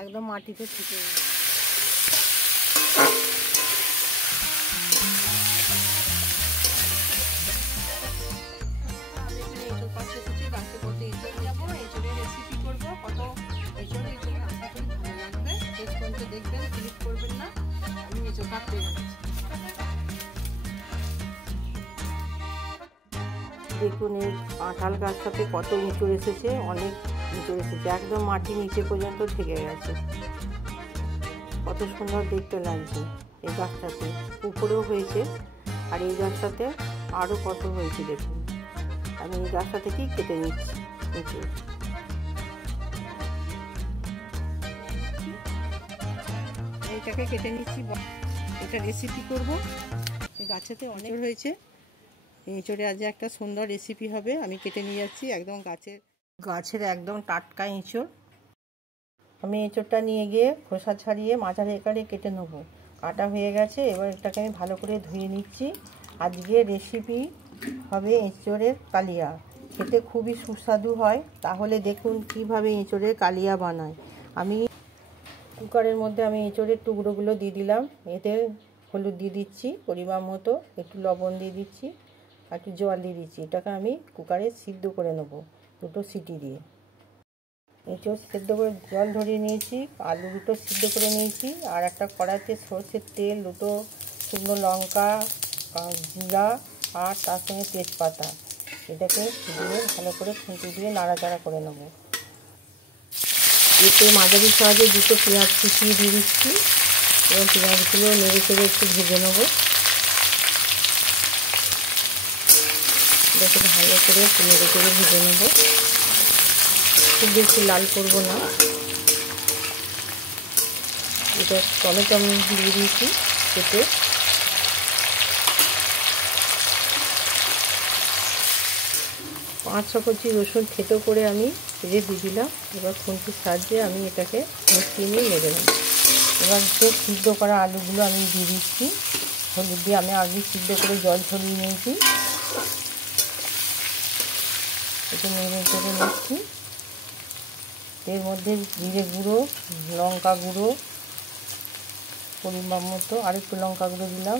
একদম মাটিতে থেকে গেছে। আমি এখানে এঁচড় পাশে এসেছি, গাছে কত এঁচড় যাবো, এঁচড়ের রেসিপি করবো। কত এঁচড় আশা করি ভালো লাগবে। শেষ পর্যন্ত দেখবেন, ক্লিক করবেন না। আমি এঁচড় কাটতে যাচ্ছি। দেখুন এই কাঁঠাল গাছটাতে কত এঁচড় এসেছে, অনেক এঁচড় এসেছে, একদম মাটি নিচে পর্যন্ত থেকে গেছে। কত সুন্দর দেখতে লাগছে এই গাছটাতে, উপরেও হয়েছে, আর এই গাছটাতে আরও কত হয়েছে দেখুন। আমি এই গাছটা থেকেই কেটে নিচ্ছি এঁচড়। এইটাকে কেটে নিচ্ছি, এটা রেসিপি করব। এই গাছেতে অনেক হয়েছে, এঁচড়ে আজ একটা সুন্দর রেসিপি হবে। আমি কেটে নিয়ে যাচ্ছি একদম গাছের একদম টাটকা এঁচড়। আমি এঁচড়টা নিয়ে গিয়ে খোসা ছাড়িয়ে মাঝারি আকারে কেটে নেবো। কাটা হয়ে গেছে, এবার এটাকে আমি ভালো করে ধুয়ে নিচ্ছি। আজকে রেসিপি হবে এঁচড়ের কালিয়া, খেতে খুবই সুস্বাদু হয়। তাহলে দেখুন কিভাবে এঁচড়ের কালিয়া বানায়। আমি কুকারের মধ্যে আমি এঁচড়ের টুকরোগুলো দিয়ে দিলাম, এতে হলুদ দিয়ে দিচ্ছি পরিমাণ মতো, একটু লবণ দিয়ে দিচ্ছি, আর একটু জল দিয়ে দিচ্ছি। এটাকে আমি কুকারে সিদ্ধ করে নেবো 2টো সিটি দিয়ে। এঁচড় সিদ্ধ করে জল ধরিয়ে নিয়েছি, আলু 2টো সিদ্ধ করে নিয়েছি, আর একটা কড়াইতে সরষের তেল, 2টো শুকনো লঙ্কা, জিরা, আর তার সঙ্গে তেজপাতা, এটাকে দিয়ে ভালো করে খুঁটি দিয়ে নাড়াচাড়া করে নেব। এতে মাঝারি সাহায্যে 2টো পেঁয়াজ কুচিয়ে দিয়ে দিচ্ছি, এবং পেঁয়াজগুলো নেড়ে চেড়ে একটু ভেজে নেব। এটাকে ভালো করে নেড়ে চেড়ে ভেজে নেব, খুব বেশি লাল করব না। এটা টমেটো আমি দিয়ে দিয়েছি কেটে। 5-6 কুচি রসুন থেতো করে আমি ভেজে দিয়ে দিলাম। এবার খুন্তির সাহায্যে আমি এটাকে মিশিয়ে নিয়ে নেড়ে নেব। এবার যে সিদ্ধ করা আলুগুলো আমি দিয়ে দিচ্ছি, হলুদ দিয়ে আমি আগে সিদ্ধ করে জল ছড়িয়ে নিয়েছি। এটা নেড়ে চেড়ে নিচ্ছি। এর মধ্যে জিরে গুঁড়ো, লঙ্কা গুঁড়ো পরিমাণ মতো, আরেকটু লঙ্কা গুঁড়ো দিলাম,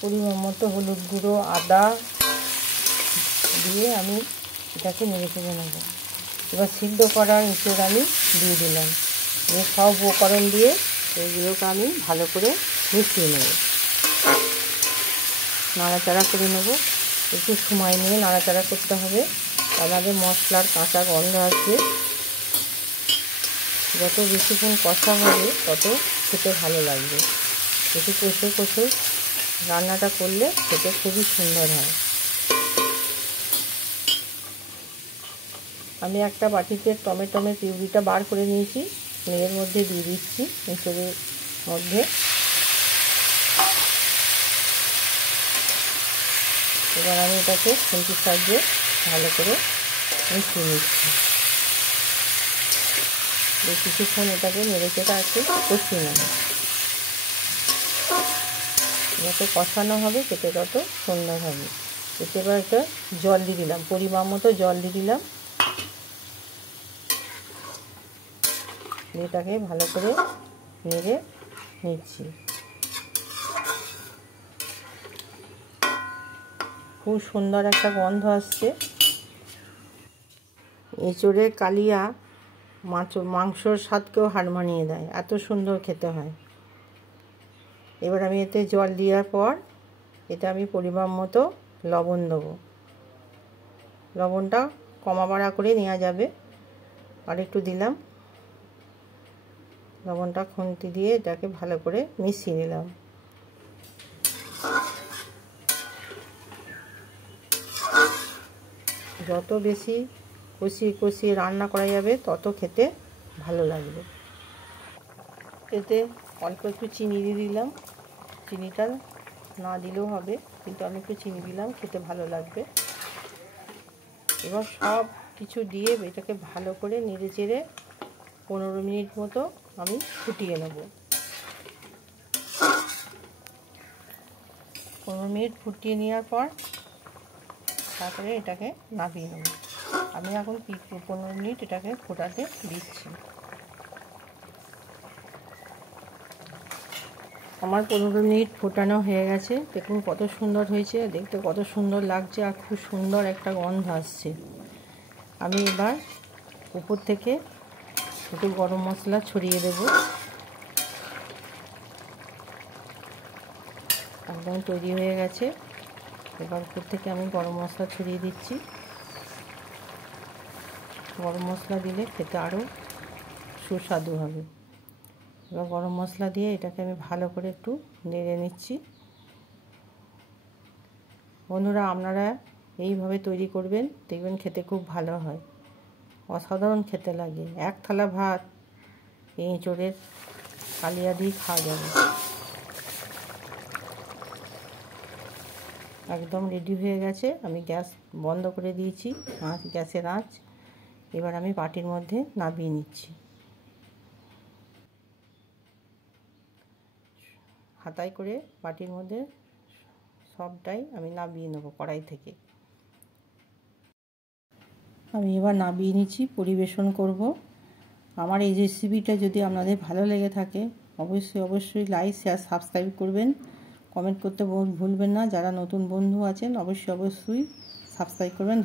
পরিমাণ মতো হলুদ গুঁড়ো, আদা দিয়ে আমি এটাকে নেড়ে চেড়ে নেব। এবার সিদ্ধ করা এঁচড় আমি দিয়ে দিলাম, দিয়ে সব উপকরণ দিয়ে এইগুলোকে আমি ভালো করে মিশিয়ে নেব, নাড়াচাড়া করে নেব। একটু সময় নিয়ে নাড়াচাড়া করতে হবে, তাহলে মশলার কাঁচা গন্ধ আসবে। যত বেশিক্ষণ কষা হবে তত খেতে ভালো লাগবে। একটু কষে কষে রান্নাটা করলে খেতে খুবই সুন্দর হয়। আমি একটা বাটিতে টমেটোর পিউরিটা বার করে নিয়েছি, এর মধ্যে দিয়ে দিচ্ছি এঁচড়ের মধ্যে। এবার আমি এটাকে খুন্তির সাহায্যে ভালো করে মিশিয়ে নিচ্ছি। কিছুক্ষণ এটাকে নেড়ে চেড়ে একটু কষিয়ে নেব। যত কষানো হবে খেতে তত সুন্দর হবে। এতে এবার একটা জল দিয়ে দিলাম, পরিমাণ মতো জল দিয়ে দিলাম। এটাকে ভালো করে নেড়ে নিচ্ছি। খুব সুন্দর একটা গন্ধ আসছে। এঁচড়ের কালিয়া মাংসর স্বাদকেও হার মানিয়ে দেয়, এত সুন্দর খেতে হয়। এবার আমি এতে জল দেওয়ার পর এটা আমি পরিমাণ মতো লবণ দেবো। লবণটা কমা বাড়া করে নেওয়া যাবে, আর একটু দিলাম। লবণটা খুন্তি দিয়ে এটাকে ভালো করে মিশিয়ে নিলাম। যত বেশি কষিয়ে কষিয়ে রান্না করা যাবে তত খেতে ভালো লাগবে। এতে অল্প একটু চিনি দিয়ে দিলাম, চিনিটা না দিলেও হবে, কিন্তু আমি একটু চিনি দিলাম, খেতে ভালো লাগবে। এবার সব কিছু দিয়ে এটাকে ভালো করে নেড়ে চেড়ে 15 মিনিট মতো আমি ফুটিয়ে নেব। 15 মিনিট ফুটিয়ে নেওয়ার পর তারপরে এটাকে নামিয়ে নেব। আমি এখন 15 মিনিট এটাকে ফোটাতে দিচ্ছি। আমার 15 মিনিট ফোটানো হয়ে গেছে। দেখুন কত সুন্দর হয়েছে, দেখতে কত সুন্দর লাগছে, আর খুব সুন্দর একটা গন্ধ আসছে। আমি এবার উপর থেকে একটু গরম মশলা ছড়িয়ে দেব। একদম তৈরি হয়ে গেছে। এবার উপর থেকে আমি গরম মশলা ছড়িয়ে দিচ্ছি। গরম মশলা দিলে খেতে আরও সুস্বাদু হবে। এবার গরম মশলা দিয়ে এটাকে আমি ভালো করে একটু নেড়ে নিচ্ছি। বন্ধুরা, আপনারা এইভাবে তৈরি করবেন, দেখবেন খেতে খুব ভালো হয়, অসাধারণ খেতে লাগে। এক থালা ভাত এই এঁচোড়ের কালিয়া দিয়ে খাওয়া যাবে। একদম রেডি হয়ে গেছে। আমি গ্যাস বন্ধ করে দিয়েছি, গ্যাসের আঁচ। এবার আমি বাটির মধ্যে নামিয়ে নিচ্ছি। হাতায় করে বাটির মধ্যে সবটাই আমি নামিয়ে নেব কড়াই থেকে। আমি এবার নামিয়ে নিচ্ছি, পরিবেশন করব। আমার এই রেসিপিটা যদি আপনাদের ভালো লেগে থাকে অবশ্যই লাইক, শেয়ার, সাবস্ক্রাইব করবেন। কমেন্ট করতে ভুলবেন না। যারা নতুন বন্ধু আছেন অবশ্যই সাবস্ক্রাইব করবেন।